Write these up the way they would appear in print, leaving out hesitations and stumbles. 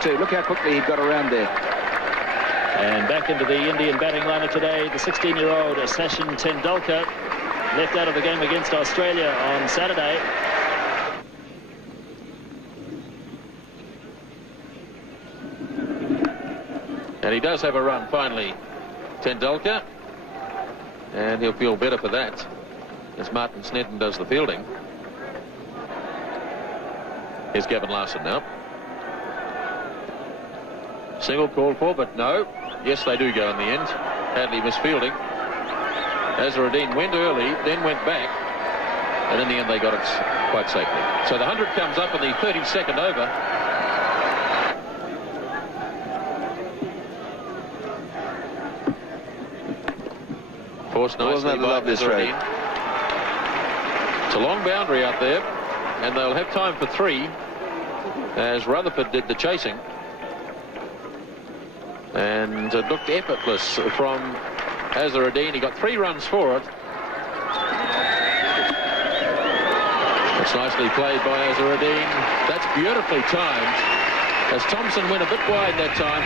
too. Look how quickly he got around there. And back into the Indian batting lineup today, the 16-year-old Sachin Tendulkar, left out of the game against Australia on Saturday. And he does have a run finally, Tendulkar, and he'll feel better for that as Martin Snedden does the fielding. Here's Gavin Larson now. Single called for, but no. Yes, they do go in the end. Hadley misfielding. Azharuddin went early, then went back, and in the end they got it quite safely. So the 100 comes up in the 32nd over. Forced nicely by Azharuddin. It's a long boundary out there, and they'll have time for 3 as Rutherford did the chasing. And it looked effortless from Azharuddin. He got 3 runs for it. It's nicely played by Azharuddin. That's beautifully timed, as Thompson went a bit wide that time,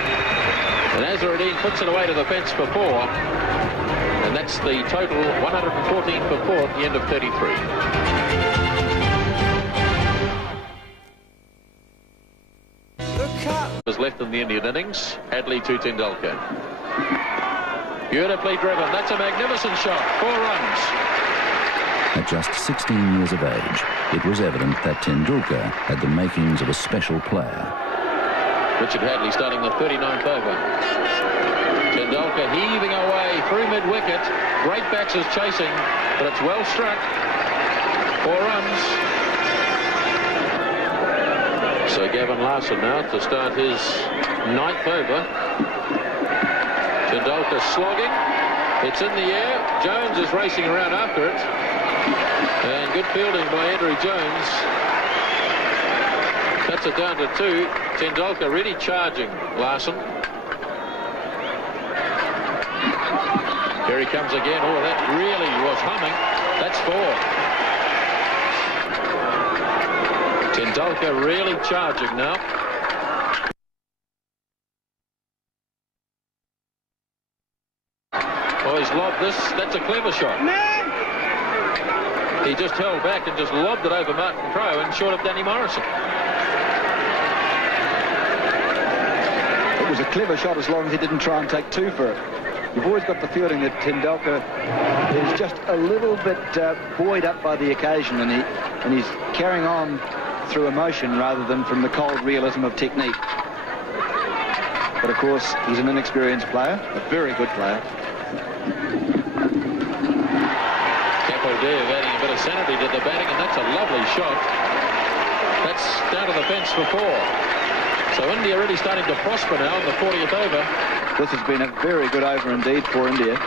and Azharuddin puts it away to the fence for 4. And that's the total, 114 for 4 at the end of 33. Was left in the Indian innings. Hadley to Tendulkar. Beautifully driven. That's a magnificent shot. 4 runs. At just 16 years of age, it was evident that Tendulkar had the makings of a special player. Richard Hadley starting the 39th over. Tendulkar heaving away through mid-wicket. Great backs is chasing, but it's well struck. 4 runs. So Gavin Larson now to start his 9th over. Tendulkar slogging. It's in the air. Jones is racing around after it. And good fielding by Andrew Jones. Cuts it down to 2. Tendulkar really charging Larson. Here he comes again. Oh, that really was humming. That's 4. Tendulkar really charging now. Oh, he's lobbed this. That's a clever shot. He just held back and just lobbed it over Martin Crowe and short of Danny Morrison. It was a clever shot as long as he didn't try and take 2 for it. You've always got the feeling that Tendulkar is just a little bit buoyed up by the occasion, and he's carrying on through emotion rather than from the cold realism of technique. But of course, he's an inexperienced player, a very good player. Kapildev adding a bit of sanity to the batting, and that's a lovely shot. That's down to the fence for 4. So India really starting to prosper now in the 40th over. This has been a very good over indeed for India,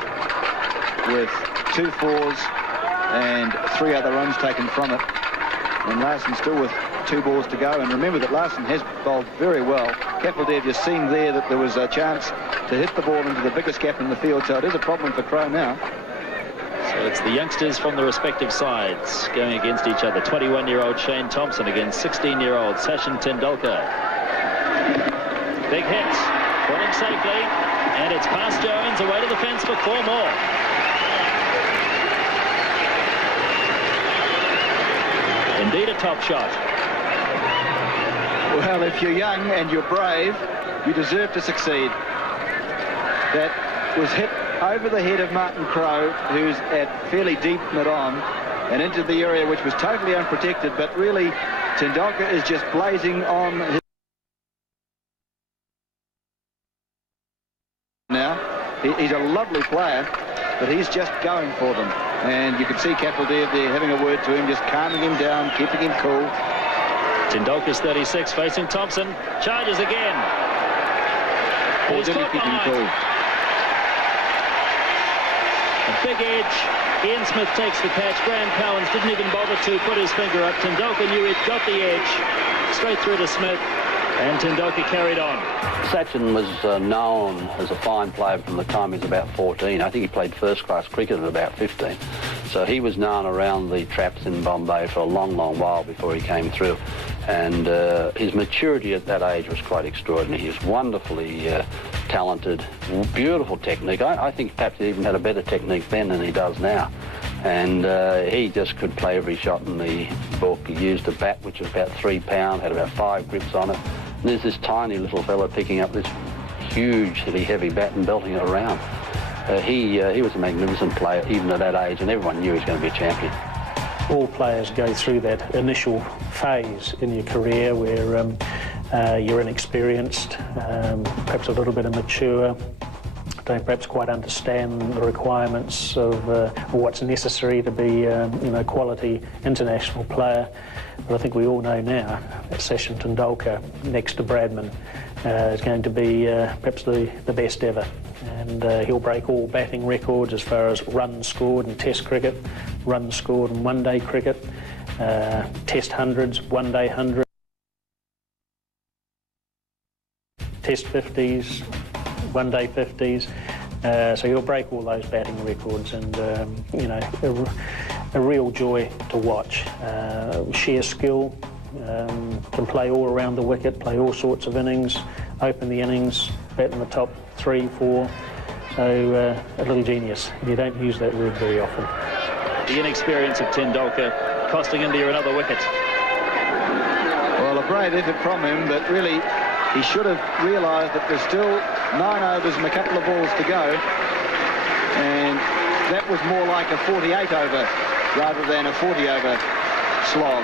with 2 4s and 3 other runs taken from it. And Larson still with 2 balls to go. And remember that Larson has bowled very well. Kapildev, you've seen there that there was a chance to hit the ball into the biggest gap in the field. So it is a problem for Crowe now. So it's the youngsters from the respective sides going against each other. 21-year-old Shane Thompson against 16-year-old Sachin Tendulkar. Big hit. Caught him safely. And it's past Jones, away to the fence for 4 more. Indeed a top shot. Well, if you're young and you're brave, you deserve to succeed. That was hit over the head of Martin Crowe, who's at fairly deep mid-on, and into the area which was totally unprotected, but really Tendulkar is just blazing on his... Now, he's a lovely player, but he's just going for them. And you can see Kapildev there having a word to him, just calming him down, keeping him cool. Tendulkar's 36, facing Thompson. Charges again. Or did he keep him cool? A big edge. Ian Smith takes the catch. Graham Cowans didn't even bother to put his finger up. Tendulkar knew he'd got the edge. Straight through to Smith. And Tendulkar carried on. Sachin was known as a fine player from the time he was about 14. I think he played first-class cricket at about 15. So he was known around the traps in Bombay for a long, long while before he came through. And his maturity at that age was quite extraordinary. He was wonderfully talented, beautiful technique. I think perhaps he even had a better technique then than he does now. And he just could play every shot in the book. He used a bat which was about 3 pounds, had about 5 grips on it. And there's this tiny little fella picking up this hugely heavy bat and belting it around. He was a magnificent player even at that age, and everyone knew he was going to be a champion. All players go through that initial phase in your career where you're inexperienced, perhaps a little bit immature, don't perhaps quite understand the requirements of what's necessary to be a quality international player. But I think we all know now that Sachin Tendulkar, next to Bradman, is going to be perhaps the best ever. And he'll break all batting records as far as runs scored in Test cricket, runs scored in one-day cricket, Test hundreds, one-day hundreds, Test 50s, one-day 50s. So he'll break all those batting records, and a real joy to watch. Sheer skill, can play all around the wicket, play all sorts of innings, open the innings, bat in the top 3, 4. So a little genius. You don't use that word very often. The inexperience of Tendulkar costing India another wicket. Well, a brave effort from him, but really he should have realised that there's still 9 overs and a couple of balls to go, and that was more like a 48 over rather than a 40 over slog.